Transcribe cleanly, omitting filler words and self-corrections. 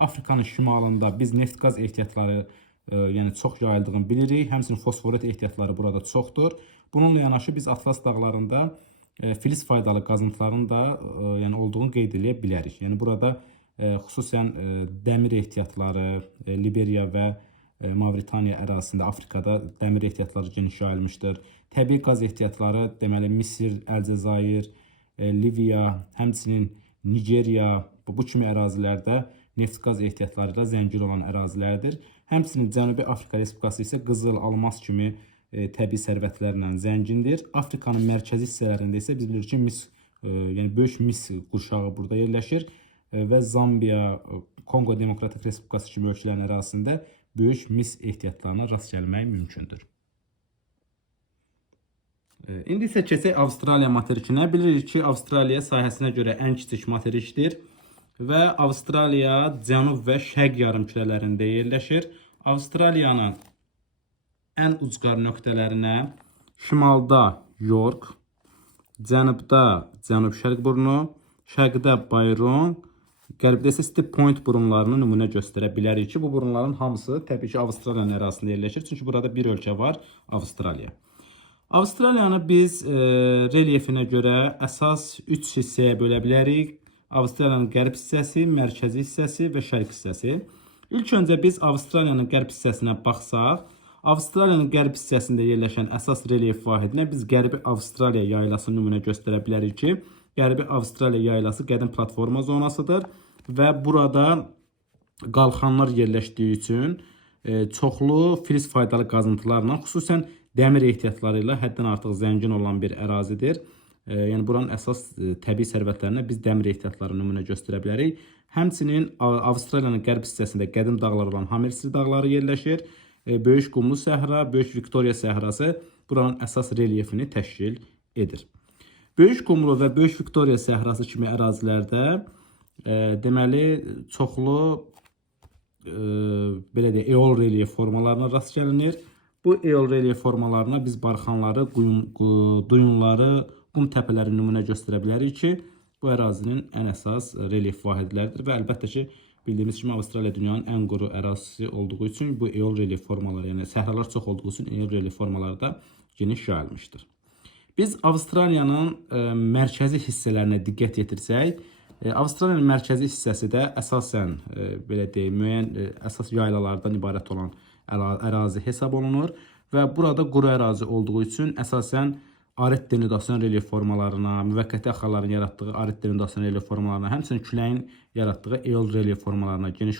Afrikanın şimalında biz neft-qaz ehtiyatları yəni çox yayıldığını bilirik. Həmçinin fosforit ehtiyatları burada çoxdur. Bununla yanaşı biz Atlas dağlarında filiz faydalı qazıntıların da yəni olduğunu qeyd edə bilərik. Yəni burada xüsusən dəmir ehtiyatları Liberiya və Mavritaniya ərazisində, Afrikada dəmir ehtiyatları geniş yayılmışdır. Təbii qaz ehtiyatları deməli Misir, Əlcəzair, Liviya, həmçinin Nigeriya bu kimi ərazilərdə neft-qaz ehtiyatları ilə zəngin olan ərazilərdir. Həmçinin Cənubi Afrika Respublikası isə qızıl, almaz kimi təbii sərvətlərlə zəngindir. Afrikanın mərkəzi hissələrində isə biz bilirik ki, mis, yəni böyük mis qurşağı burada yerləşir və Zambiya, Kongo Demokratik Respublikası kimi ölkələrin ərazisində böyük mis ehtiyatlarına rast gəlmək mümkündür. İndi isə keçək Avstraliya materikinə. Bilirik ki, Avstraliya sahəsinə görə ən kiçik materikdir və Avstraliya cənub və şərq yarımkürələrində yerləşir. Avstraliyanın ən ucqar nöqtələrinə şimalda York, cənubda cənub-şərq burnu, şərqdə Byron, qərbdə isə Step Point burunlarını nümunə göstərə bilərik ki, bu burunların hamısı təbii ki, Avstraliyanın ərazisində yerləşir. Çünki burada bir ölkə var, Avstraliya. Avstraliyanı biz relyefinə görə əsas 3 hissəyə bölə bilərik. Avstraliyanın qərb hissəsi, mərkəzi hissəsi və şərq hissəsi. İlk öncə biz Avstraliyanın qərb hissəsinə baxsaq, Avstraliyanın qərb hissəsində yerləşən əsas relyef vahidinə biz Qərbi Avstraliya yaylasını nümunə göstərə bilərik ki, Qərbi Avstraliya yaylası qədim platforma zonasıdır və burada qalxanlar yerləşdiyi üçün çoxlu filiz faydalı qazıntılarla, xüsusən dəmir ehtiyatları ilə həddən artıq zəngin olan bir ərazidir. Yəni buranın əsas təbii sərvətlərinə biz dəmir ehtiyatları nümunə göstərə bilərik. Həmçinin Avstraliyanın qərb hissəsində qədim dağlar olan Hamersey dağları yerləşir. Böyük qumlu səhra, Böyük Viktoriya səhrası buranın əsas relyefini təşkil edir. Böyük qumlu və Böyük Viktoriya səhrası kimi ərazilərdə deməli çoxlu belə deyək, eol relyef formalarına rast gəlinir. Bu eol relyef formalarına biz barxanları, duyunları, qum təpələri nümunə göstərə bilərik ki, bu ərazinin ən əsas relyef vahidləridir və əlbəttə ki, bildiyimiz kimi Avstraliya dünyanın ən quru ərazisi olduğu üçün bu eol relyef formaları, yəni səhralar çox olduğu üçün eol relyef formaları da geniş yayılmışdır. Biz Avstraliyanın mərkəzi hissələrinə diqqət yetirsək, Avstraliyanın mərkəzi hissəsi də əsasən belə deyək, müəyyən əsas yaylalardan ibarət olan ərazi hesab olunur və burada quru ərazi olduğu üçün əsasən arid denudasyon relyef formalarına, müvəqqəti axarların yaratdığı arid denudasyon relyef formalarına, həmçinin küləyin yaratdığı eol relyef formalarına geniş